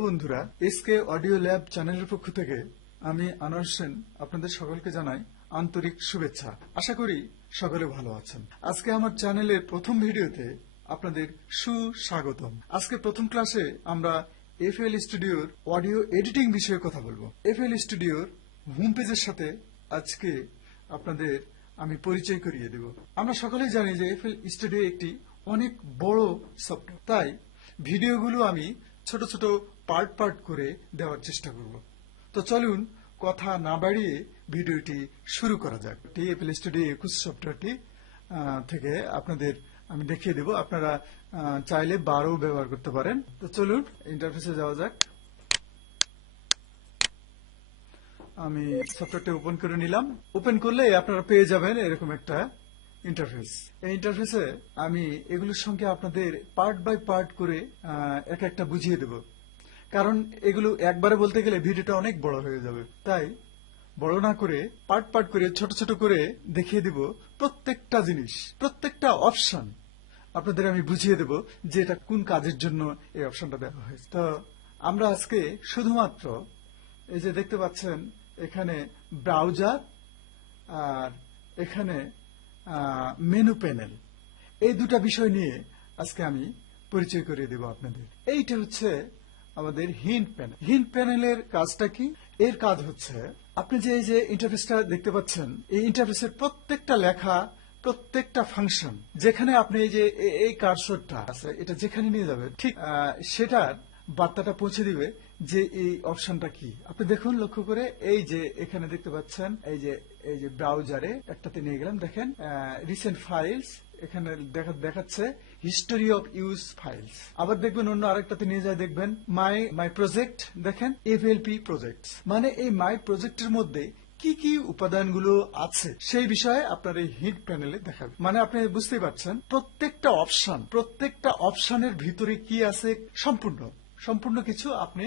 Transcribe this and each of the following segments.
Hello বন্ধুরা, SK audio lab চ্যানেলের পক্ষ থেকে আমি আনোয়ার হোসেন আপনাদের সকলকে জানাই আন্তরিক শুভেচ্ছা। আশা করি সকলে ভালো আছেন। আজকে আমার চ্যানেলের প্রথম ভিডিওতে আপনাদের সুস্বাগতম। আজকে প্রথম ক্লাসে আমরা এফএল স্টুডিওর অডিও এডিটিং বিষয়ে কথা বলবো। এফএল স্টুডিওর হোম পেজের সাথে আজকে আপনাদের আমি পরিচয় করিয়ে দেব। আমরা সকলেই জানি যে এফএল স্টুডিও একটি অনেক বড় সফটওয়্যার, তাই ভিডিওগুলো আমি ছোট ছোট পার্ট পার্ট করে দেওয়ার চেষ্টা করব। তো চলুন কথা না বাড়িয়ে ভিডিওটি শুরু করা যাক। এফএল স্টুডিও 21 সফটওয়্যারটি থেকে আপনাদের আমি দেখিয়ে দেব। আপনারা চাইলে 12 ব্যবহার করতে পারেন। তো চলুন ইন্টারফেসে যাওয়া যাক। আমি সফটওয়্যারটি ওপেন করে নিলাম। ওপেন করলে আপনারা পেয়ে যাবেন এরকম একটা ইন্টারফেস। এই ইন্টারফেসে আমি এগুলোর সঙ্গে আপনাদের পার্ট বাই পার্ট করে এক একটা বুঝিয়ে দেব, কারণ এগুলো একবারে বলতে গেলে ভিডিওটা অনেক বড় হয়ে যাবে। তাই বড় না করে পার্ট পার্ট করে ছোট ছোট করে দেখিয়ে দেব। প্রত্যেকটা জিনিস, প্রত্যেকটা অপশন আপনাদের আমি বুঝিয়ে দেব যে এটা কোন কাজের জন্য এই অপশনটা দেওয়া হয়েছে। তো আমরা আজকে শুধুমাত্র এই যে দেখতে পাচ্ছেন এখানে ব্রাউজার আর এখানে মেনু প্যানেল, এই দুটা বিষয় নিয়ে আজকে আমি পরিচয় করিয়ে দেব আপনাদের। এইটা হচ্ছে আমাদের হিন্ট প্যানেল। হিন্ট প্যানেলের কাজটা কি? এর কাজ হচ্ছে আপনি যে এই যে ইন্টারফেসটা দেখতে পাচ্ছেন, এই ইন্টারফেসের প্রত্যেকটা লেখা, প্রত্যেকটা ফাংশন, যেখানে আপনি এই যে এই কার্সরটা আছে এটা যেখানে নিয়ে যাবে, ঠিক সেটার বার্তাটা পৌঁছে দিবে যে এই অপশনটা কি। আপনি দেখুন লক্ষ্য করে, এই যে এখানে দেখতে পাচ্ছেন এই যে ব্রাউজারে একটাতে নিয়ে গেলাম, দেখেন রিসেন্ট ফাইলস, এখানে দেখাচ্ছে হিস্টোরি অফ ইউজ ফাইলস। আবার দেখবেন অন্য আরেকটাতে নিয়ে যায়, দেখবেন মাই প্রজেক্ট, দেখেন এফএলপি প্রজেক্ট, মানে এই মাই প্রজেক্টের মধ্যে কি কি উপাদানগুলো আছে সেই বিষয়ে আপনার এই হিন্ট প্যানেলে দেখাবে। মানে আপনি বুঝতেই পারছেন প্রত্যেকটা অপশনের ভিতরে কি আছে সম্পূর্ণ কিছু আপনি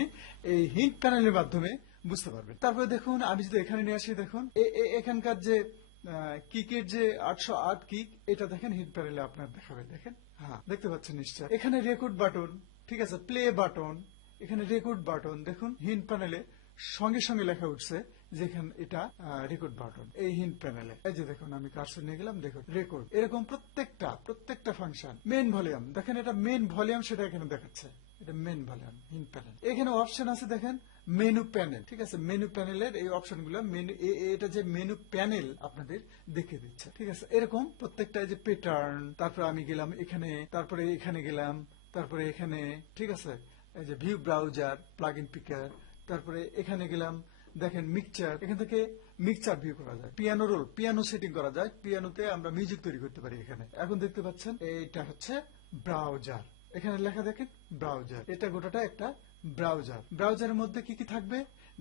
এই হিন্ট প্যানেলের মাধ্যমে বুঝতে পারবেন। তারপরে দেখুন, আমি যদি এখানে নিয়ে আসি, দেখুন এখানকার যে কিকের যে 808 কিক, এটা দেখেন হিন্ট প্যানেলে আপনার দেখাবে। দেখেন, হ্যাঁ দেখতে পাচ্ছেন নিশ্চয়। এখানে রেকর্ড বাটন, ঠিক আছে, প্লে বাটন, এখানে রেকর্ড বাটন, দেখুন হিন্ট প্যানেলে সঙ্গে সঙ্গে লেখা উঠছে যেখানে এটা রেকর্ড বাটন। এই হিন্ট প্যানেলে এই যে দেখুন, আমি কার্সর নিয়ে গেলাম, দেখুন রেকর্ড। এরকম প্রত্যেকটা ফাংশন। মেন ভলিউম, দেখেন এটা মেন ভলিউম, সেটা এখানে দেখাচ্ছে, এটা মেন ভলিউম হিন্ট প্যানেল। এখানে অপশন আছে, দেখেন মেনু প্যানেল, ঠিক আছে, মেনু প্যানেলের এই অপশনগুলো এটা যে মেনু প্যানেল আপনাদের দেখে দিচ্ছে, ঠিক আছে। এরকম প্রত্যেকটা যে প্যাটার্ন, তারপরে আমি গেলাম এখানে, তারপরে এখানে গেলাম, তারপরে এখানে, ঠিক আছে, এই যে ভিউ ব্রাউজার, প্লাগ ইন পিকার, তারপরে এখানে গেলাম, দেখেন মিক্সচার, এখান থেকে মিক্সচার ভিউ করা যায়, পিয়ানো রোল, পিয়ানো সেটিং করা যায়, পিয়ানোতে আমরা মিউজিক তৈরি করতে পারি এখানে। এখন দেখতে পাচ্ছেন এইটা হচ্ছে ব্রাউজার, এখানে লেখা দেখেন ব্রাউজার, এটা গোটাটা একটা ব্রাউজার। ব্রাউজারের মধ্যে কি কি থাকবে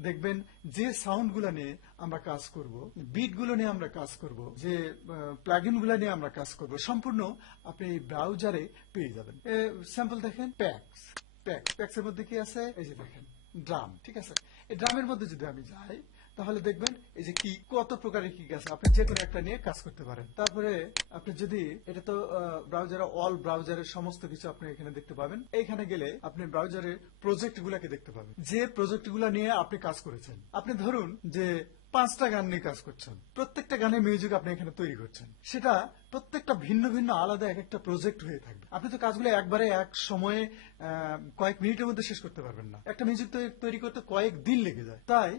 দেখবেন, যে সাউন্ড গুলা নিয়ে আমরা কাজ করব, বিট গুলো নিয়ে আমরা কাজ করব, যে প্লাগইন গুলা নিয়ে আমরা কাজ করব, সম্পূর্ণ আপনি এই ব্রাউজারে পেয়ে যাবেন। স্যাম্পল দেখেন, প্যাক্স এর মধ্যে কি আছে, এই যে দেখেন ড্রাম, ঠিক আছে। এই ড্রামের মধ্যে যদি আমি যাই, তাহলে দেখবেন এই যে কি কত প্রকারের কি আছে, আপনি যে কোনো একটা নিয়ে কাজ করতে পারেন। তারপরে আপনি যদি এটা তো ব্রাউজারে অল ব্রাউজারের সমস্ত কিছু আপনি এখানে দেখতে পাবেন। এইখানে গেলে আপনি ব্রাউজারের প্রজেক্ট গুলাকে দেখতে পাবেন, যে প্রজেক্ট গুলা নিয়ে আপনি কাজ করেছেন। আপনি ধরুন যে 5টা গান নিয়ে কাজ করছেন, প্রত্যেকটা গানের মিউজিক আপনি এখানে তৈরি করছেন, সেটা প্রত্যেকটা ভিন্ন ভিন্ন আলাদা এক একটা প্রজেক্ট হয়ে থাকবে। আপনি তো কাজগুলো একবারে এক সময়ে কয়েক মিনিটের মধ্যে শেষ করতে পারবেন না, একটা মিউজিক তৈরি করতে কয়েক দিন লেগে যায়। তাই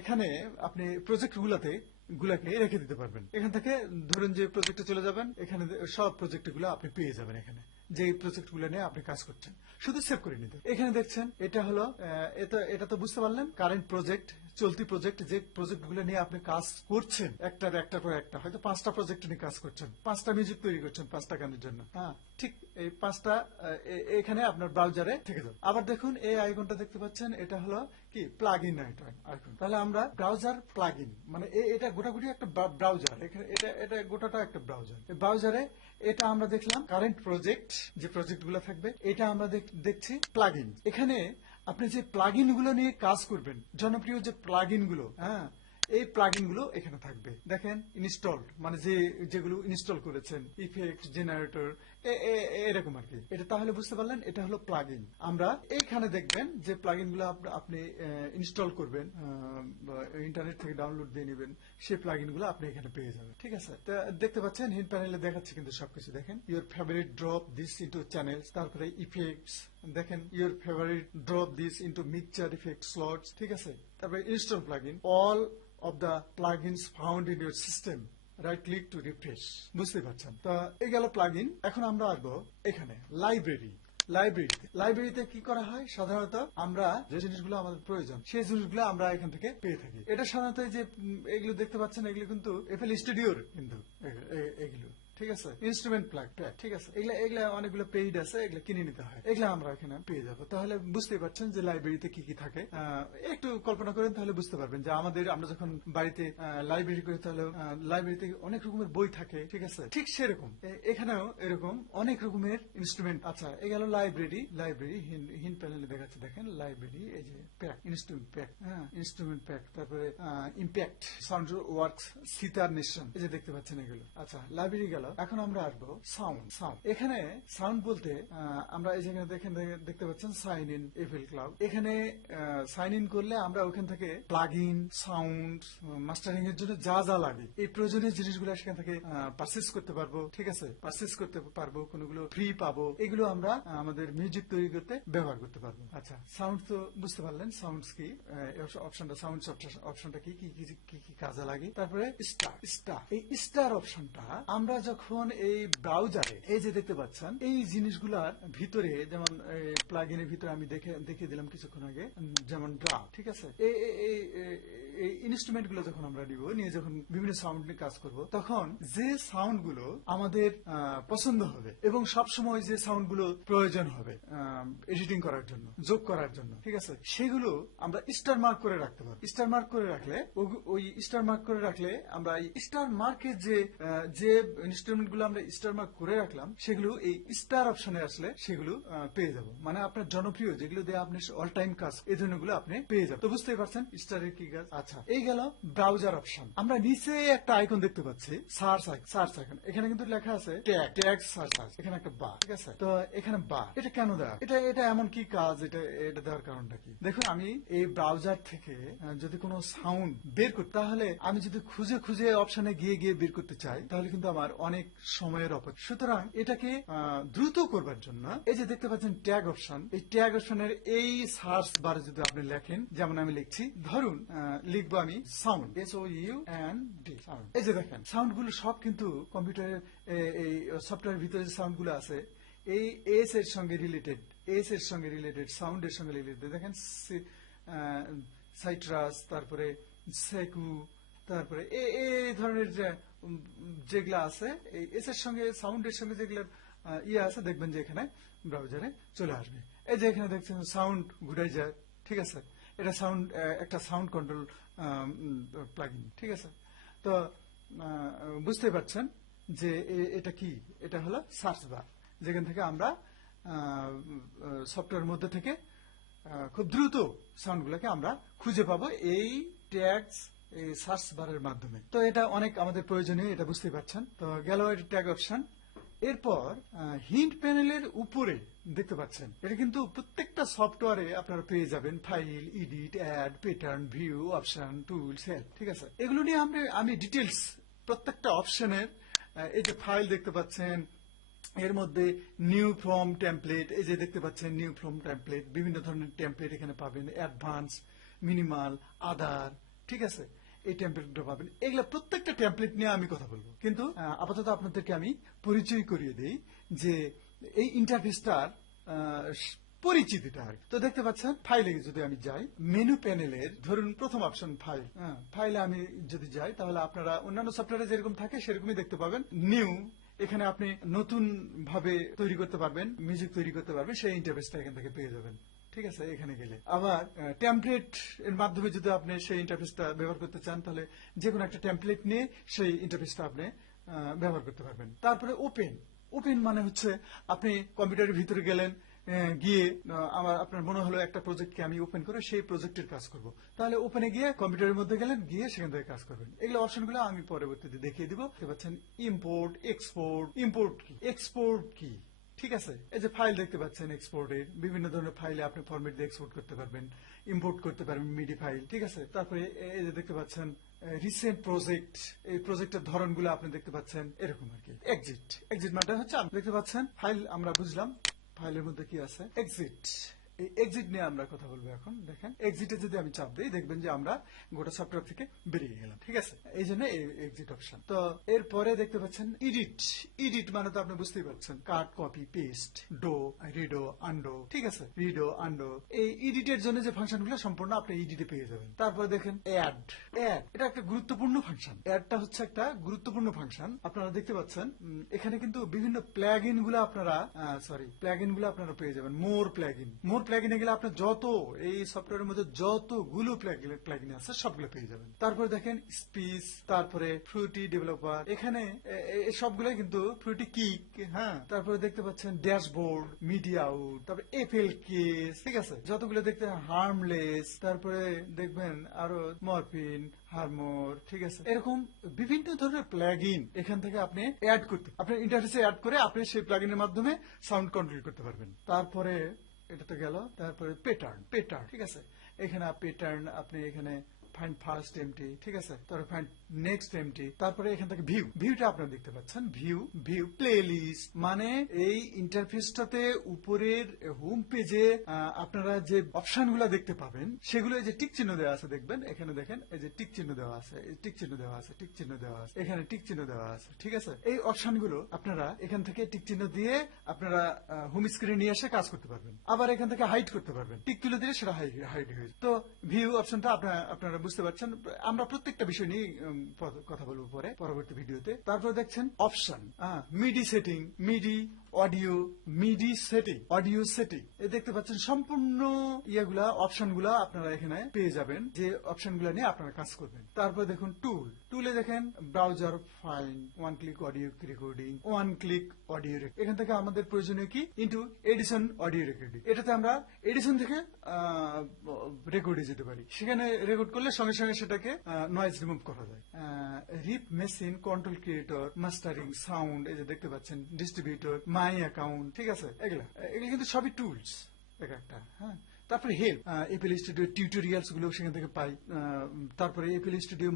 এখানে আপনি প্রজেক্ট গুলাকে রেখে দিতে পারবেন। এখান থেকে ধরুন যে প্রজেক্টে চলে যাবেন, এখানে সব প্রজেক্ট গুলো আপনি পেয়ে যাবেন। এখানে যে প্রজেক্ট গুলো নিয়ে আপনি কাজ করছেন, শুধু সেভ করে নিতে। এখানে দেখছেন এটা হলো, এটা তো বুঝতে পারলেন কারেন্ট প্রজেক্ট, চলতি প্রজেক্ট, যে প্রজেক্ট গুলো নিয়ে আপনি কাজ করছেন, একটার পর একটা, হয়তো 5টা প্রজেক্ট নিয়ে কাজ করছেন, 5টা মিউজিক তৈরি করছেন 5টা গানের জন্য। হ্যাঁ, ঠিক এই 5টা এখানে আপনার ব্রাউজারে থেকে যাবে। আবার দেখুন এই আইকনটা দেখতে পাচ্ছেন, এটা হলো কি প্লাগ ইন আইকন। তাহলে আমরা ব্রাউজার প্লাগ ইন, মানে এটা গোটাগুটি একটা ব্রাউজার, এটা গোটাটা একটা ব্রাউজার। ব্রাউজারে এটা আমরা দেখলাম কারেন্ট প্রজেক্ট, যে প্রজেক্ট গুলো থাকবে, এটা আমরা দেখছি প্লাগ ইন। এখানে আপনি যে প্লাগইন গুলো নিয়ে কাজ করবেন, জনপ্রিয় যে প্লাগইন গুলো, হ্যাঁ, এই প্লাগইন গুলো এখানে থাকবে। দেখেন ইনস্টল মানে যেগুলো ইনস্টল করেছেন, ইফেক্ট, জেনারেটর, এরকম আর কি। এটা তাহলে বুঝতে পারলেন, এটা হলো প্লাগইন। আমরা এইখানে দেখবেন যে প্লাগইন গুলো আপনি ইনস্টল করবেন, ইন্টারনেট থেকে ডাউনলোড দিয়ে নেবেন, সেই প্লাগইন গুলো আপনি এখানে পেয়ে যাবেন। ঠিক আছে, তো দেখতে পাচ্ছেন হিন্ট প্যানেলে দেখাচ্ছে কিন্তু সবকিছু। দেখেন your favourite drop this into channels, তারপরে ইফেক্টস, দেখেন your favourite drop this into mixture effect slots. ঠিক আছে, তারপরে install plugin, all of the plugins found in your system, right click to refresh. বুঝতে পারছেন? তো এই গেল প্লাগইন। এখন আমরা আসবো এখানে লাইব্রেরিতে। লাইব্রেরিতে কি করা হয়? সাধারণত আমরা যে জিনিসগুলো আমাদের প্রয়োজন সেই জিনিসগুলো আমরা এখান থেকে পেয়ে থাকি। এটা সাধারণত যে এগুলো দেখতে পাচ্ছেন, এগুলো কিন্তু এফএল স্টুডিওর কিন্তু এগুলো। ঠিক আছে, ইনস্ট্রুমেন্ট প্লাগ, ঠিক আছে, এগুলা অনেকগুলো পেইড আছে, এগুলো কিনে নিতে হয়, এগুলা আমরা এখানে পেয়ে যাবো। তাহলে বুঝতে পারছেন যে লাইব্রেরিতে কি কি থাকে। একটু কল্পনা করেন, তাহলে বুঝতে পারবেন যে আমরা যখন বাড়িতে লাইব্রেরি করি, তাহলে লাইব্রেরিতে অনেক রকমের বই থাকে। ঠিক আছে, ঠিক সেরকম এখানেও এরকম অনেক রকমের ইনস্ট্রুমেন্ট। আচ্ছা, এই গেল লাইব্রেরি। হিন্ট প্যানেলে দেখাচ্ছে, দেখেন লাইব্রেরি, এই যে pack, instrument pack, instrument pack, তারপরে impact, sound works, sitar nation, এই যে দেখতে পাচ্ছেন এগুলো। আচ্ছা, লাইব্রেরি গেল। এখন আমরা আসবো সাউন্ড। এখানে সাউন্ড বলতে আমরা এই জায়গায় দেখতে পাচ্ছেন সাইন ইন এফএল ক্লাউড। এখানে সাইন ইন করলে আমরা ওখান থেকে প্লাগইন, সাউন্ড, মাস্টারিং এর জন্য যা যা লাগে এই প্রয়োজনীয় জিনিসগুলো সেখান থেকে পারচেস করতে পারবো। ঠিক আছে, পারচেস করতে পারবো, কোনগুলো ফ্রি পাবো, এগুলো আমরা আমাদের মিউজিক তৈরি করতে ব্যবহার করতে পারবো। আচ্ছা, সাউন্ড তো বুঝতে পারলেন, সাউন্ডস কি, অপশনটা, সাউন্ড অপশনটা কি কি কি কাজে লাগে। তারপরে স্টার, এই স্টার অপশনটা আমরা যখন এই ব্রাউজারে এই যে দেখতে পাচ্ছেন এই জিনিসগুলার ভিতরে, যেমন প্লাগইনের ভিতরে আমি দেখে দিলাম কিছুক্ষণ আগে, যেমন ড্রাম। ঠিক আছে, এই ইনস্ট্রুমেন্ট গুলো যখন আমরা নিয়ে যখন বিভিন্ন সাউন্ড নিয়ে কাজ করব, তখন যে সাউন্ড গুলো আমাদের পছন্দ হবে এবং সবসময় যে সাউন্ড গুলো প্রয়োজন হবে এডিটিং করার জন্য, যোগ করার জন্য, ঠিক আছে, সেগুলো আমরা স্টার মার্ক করে রাখতে পারবো। স্টার মার্ক করে রাখলে, ওই স্টার মার্ক করে রাখলে আমরা এই স্টার মার্কের যে ইনস্ট্রুমেন্ট গুলো আমরা স্টার মার্ক করে রাখলাম, সেগুলো এই স্টার অপশনে আসলে সেগুলো পেয়ে যাব। মানে আপনার জনপ্রিয় যেগুলো দিয়ে আপনি অল টাইম কাজ, এই ধরনের গুলো আপনি পেয়ে যাবেন। তো বুঝতেই পারছেন স্টারের কি কাজ। আচ্ছা, এই গেল ব্রাউজার অপশন। আমরা নিচে একটা আইকন দেখতে পাচ্ছি, সার্চ আইকন। এখানে কিন্তু লেখা আছে ট্যাগ সার্চ, এখানে একটা বার। ঠিক আছে, তো এখানে বার, এটা কেন দেওয়া, এটা এমন কি কাজ, এটা দেওয়ার কারণটা কি? দেখুন, আমি এই ব্রাউজার থেকে যদি কোনো সাউন্ড বের করি, তাহলে আমি যদি খুঁজে অপশনে গিয়ে বের করতে চাই, তাহলে কিন্তু আমার অনেক সময়ের অপেক্ষা। সুতরাং এটাকে দ্রুত করবার জন্য এই যে দেখতে পাচ্ছেন ট্যাগ অপশন, এই ট্যাগ অপশনের এই সার্চ বারে যদি আপনি লেখেন, যেমন আমি লিখছি, ধরুন লিখবো আমি সাউন্ড, SOUND, সাউন্ড। এই যে দেখেন সাউন্ড গুলো সব কিন্তু কম্পিউটারের এই সফটওয়্যার ভিতরে যে সাউন্ড গুলো আছে, এই এস এর সঙ্গে রিলেটেড, সাউন্ডের সঙ্গে রিলেটেড। দেখেন সাইট্রাস, তারপরে সেকু, তারপরে এই ধরনের যেগুলা আছে, এই এস এর সঙ্গে, সাউন্ডের সঙ্গে যেগুলো আছে, দেখবেন যে এখানে ব্রাউজারে চলে আসবে। এই যে এখানে দেখছেন সাউন্ড গুডাইজার। ঠিক আছে, এটা একটা সাউন্ড কন্ট্রোল প্লাগইন। ঠিক আছে, তো বুঝতে পারছেন যে এটা কি, এটা হলো সার্চ বার, যেখান থেকে আমরা সফটওয়্যার মধ্যে থেকে খুব দ্রুত সাউন্ডগুলোকে আমরা খুঁজে পাবো এই ট্যাগস, এই সার্চ বারের মাধ্যমে। তো এটা অনেক আমাদের প্রয়োজনীয়, এটা বুঝতে পারছেন। তো গেল এটা ট্যাগ অপশন। এরপর হিন্ট প্যানেলের উপরে দেখতে পাচ্ছেন, এটা কিন্তু প্রত্যেকটা সফটওয়্যারে আপনারা পেয়ে যাবেন, file, edit, add, pattern, view, option, tools, help. ঠিক আছে, এগুলো নিয়ে আমি ডিটেলস প্রত্যেকটা অপশনের, এই যে ফাইল দেখতে পাচ্ছেন, এর মধ্যে নিউ ফ্রম টেমপ্লেট, এই যে দেখতে পাচ্ছেন নিউ ফ্রম টেমপ্লেট, বিভিন্ন ধরনের টেমপ্লেট এখানে পাবেন, অ্যাডভান্স, মিনিমাল, আদার। ঠিক আছে, এই টেমপ্লেটগুলো পাবেন। এগুলা প্রত্যেকটা টেমপ্লেট নিয়ে আমি কথা বলবো, কিন্তু আপাতত আপনাদেরকে আমি পরিচয় করিয়ে দিই যে এই ইন্টারফেসটার পরিচিতিটা। তো দেখতে পাচ্ছেন ফাইলে যদি আমি যাই, মেনু প্যানেলের ধরুন প্রথম অপশন ফাইলে আমি যদি যাই, তাহলে আপনারা অন্যান্য সফটওয়্যারে যেরকম থাকে সেরকমই দেখতে পাবেন। নিউ, এখানে আপনি নতুন ভাবে তৈরি করতে পারবেন, মিউজিক তৈরি করতে পারবেন, সেই ইন্টারফেসটা এখান থেকে পেয়ে যাবেন। ঠিক আছে, এখানে গেলে আবার টেমপ্লেট এর মাধ্যমে যদি আপনি সেই ইন্টারফেসটা ব্যবহার করতে চান, তাহলে যে কোনো একটা টেমপ্লেট নিয়ে সেই ইন্টারফেসটা আপনি ব্যবহার করতে পারবেন। তারপরে ওপেন মানে হচ্ছে আপনি কম্পিউটারের ভিতরে গেলেন, গিয়ে আপনার মনে হলো একটা প্রজেক্টকে আমি ওপেন করে সেই প্রজেক্টের কাজ করব, তাহলে ওপেনে গিয়ে কম্পিউটারের মধ্যে গেলেন, গিয়ে সেখান থেকে কাজ করবেন। এগুলো অপশনগুলো আমি পরবর্তীতে দেখিয়ে দিব। দেখতে পাচ্ছেন ইম্পোর্ট, এক্সপোর্ট। ইম্পোর্ট কি, এক্সপোর্ট কি, ঠিক আছে। এই যে ফাইল দেখতে পাচ্ছেন, এক্সপোর্টের বিভিন্ন ধরনের ফাইলে আপনি ফরম্যাট দিয়ে এক্সপোর্ট করতে পারবেন, ইম্পোর্ট করতে পারবেন মিডি ফাইল, ঠিক আছে। তারপরে এই যে দেখতে পাচ্ছেন রিসেন্ট প্রজেক্ট, এই প্রজেক্টের ধরনগুলো আপনি দেখতে পাচ্ছেন, এরকম আর কি। এক্সিট, এক্সিট মানে হচ্ছে আপনি দেখতে পাচ্ছেন ফাইল, আমরা বুঝলাম ফাইলের মধ্যে কি আছে। এক্সিট, এই এক্সিট নিয়ে আমরা কথা বলবো এখন। দেখেন এক্সিটে যদি আমি চাপ দিই, দেখবেন যে আমরা গোটা সফটওয়্যার থেকে বেরিয়ে গেলাম, ঠিক আছে। এই জন্য এক্সিট অপশন। তো এরপরে দেখতে পাচ্ছেন এডিট। এডিট মানে তো আপনি বুঝতেই পারছেন, cut, copy, paste, do, redo, undo, ঠিক আছে। রিডো, আন্ডো, এই এডিটের জন্য যে ফাংশন গুলো সম্পূর্ণ আপনি এডিটে পেয়ে যাবেন। তারপরে দেখেন অ্যাড। অ্যাড এটা একটা গুরুত্বপূর্ণ ফাংশন। অ্যাডটা হচ্ছে একটা গুরুত্বপূর্ণ ফাংশন। আপনারা দেখতে পাচ্ছেন এখানে কিন্তু বিভিন্ন প্লাগইন গুলো আপনারা প্লাগইন গুলো আপনারা পেয়ে যাবেন। মোর প্লাগইন, মোর প্লাগইনে গেলে আপনার যত এই সফটওয়্যারের মধ্যে যতগুলো প্লাগইন আছে সবগুলো পেয়ে যাবেন। তারপরে দেখেন স্পিচ, তারপরে ফ্রুটি ডেভেলপার, এখানে সবগুলোই কিন্তু ফ্রুটি কিক, হ্যাঁ। তারপরে দেখতে পাচ্ছেন ড্যাশবোর্ড, মিডিয়া আউট, তারপরে এফএল কেস, ঠিক আছে। যতগুলো দেখতে হার্মলেস, তারপরে দেখবেন আরো মরফিন, হারমোর, ঠিক আছে। এরকম বিভিন্ন ধরনের প্লাগইন এখান থেকে আপনি অ্যাড করতে, আপনি ইন্টারফেসে অ্যাড করে আপনি সেই প্লাগইনের মাধ্যমে সাউন্ড কন্ট্রোল করতে পারবেন। তারপরে এটা তো গেল। তারপরে প্যাটার্ন, প্যাটার্ন, ঠিক আছে। এখানে প্যাটার্ন আপনি এখানে ফাইন্ড ফার্স্ট এমটি, ঠিক আছে। তারপরে ফাইন্ড নেক্সট এমটি। তারপরে এখান থেকে ভিউ, ভিউটা আপনারা দেখতে পাচ্ছেন। ভিউ, ভিউ প্লে লিস্ট, মানে এই ইন্টারফেসটাতে উপরের হোম পেজে আপনারা যে অপশনগুলো দেখতে পাবেন সেগুলো এই যে টিক চিহ্ন দেওয়া আছে, দেখবেন এখানে দেখেন এই যে টিক চিহ্ন দেওয়া আছে, টিক চিহ্ন দেওয়া আছে, টিক চিহ্ন দেওয়া আছে, এখানে টিক চিহ্ন দেওয়া আছে, ঠিক আছে। এই অপশনগুলো আপনারা এখান থেকে টিক চিহ্ন দিয়ে আপনারা হোম স্ক্রিনে নিয়ে এসে কাজ করতে পারবেন। আবার এখান থেকে হাইড করতে পারবেন, টিক তুলে দিলে সেটা হাইড হয়ে যায়। তো ভিউ অপশনটা আপনারা বুঝতে পারছেন। আমরা প্রত্যেকটা বিষয় নিয়ে কথা বলবো পরে পরবর্তী ভিডিওতে। তারপর দেখছেন option, মিডি setting, মিডি audio, মিডি setting, audio setting, দেখতে পাচ্ছেন সম্পূর্ণ ইয়েগুলা অপশনগুলা আপনারা এখানে পেয়ে যাবেন, যে অপশনগুলা নিয়ে আপনারা কাজ করবেন। তারপর দেখুন টুল, টুলে দেখেন browser find, one click audio recording, one click audio recording. এখান থেকে আমাদের প্রয়োজনীয় কি ইনটু এডিশন অডিও রেকর্ডিং, এটাতে আমরা এডিশন থেকে রেকর্ডে যেতে পারি। সেখানে রেকর্ড করলে সঙ্গে সঙ্গে সেটাকে নয়েজ রিমুভ করা যায়। Rip machine, control creator, mastering, sound, এই যে দেখতে পাচ্ছেন ডিস্ট্রিবিউটর, মাই অ্যাকাউন্ট, ঠিক আছে। এগুলো কিন্তু সবই টুলস একটা, হ্যাঁ। তারপরে হেল্প, এপিএল স্টুডিও টিউটোরিয়ালস গুলো সেখান থেকে পাই। তারপরে এপিএল স্টুডিও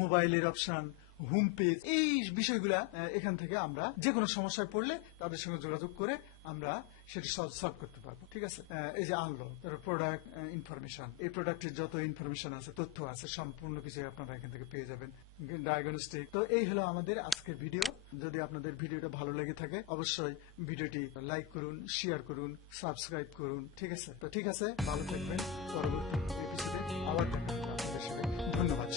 মোবাইলের অপশন, হোম পেজ, এই বিষয়গুলা এখান থেকে আমরা যে কোনো সমস্যায় পড়লে তাদের সঙ্গে যোগাযোগ করে আমরা সেটি সলভ করতে পারবো, ঠিক আছে। এই যে আনলো, তারপর প্রোডাক্ট ইনফরমেশন, এই প্রোডাক্টের যত ইনফরমেশন আছে, তথ্য আছে, সম্পূর্ণ কিছু আপনারা এখান থেকে পেয়ে যাবেন। ডায়াগনস্টিক। তো এই হলো আমাদের আজকের ভিডিও। যদি আপনাদের ভিডিওটা ভালো লেগে থাকে অবশ্যই ভিডিওটি লাইক করুন, শেয়ার করুন, সাবস্ক্রাইব করুন, ঠিক আছে। তো ঠিক আছে, ভালো থাকবেন। পরবর্তী এপিসোডে আবার দেখা হবে আপনাদের সাথে। ধন্যবাদ।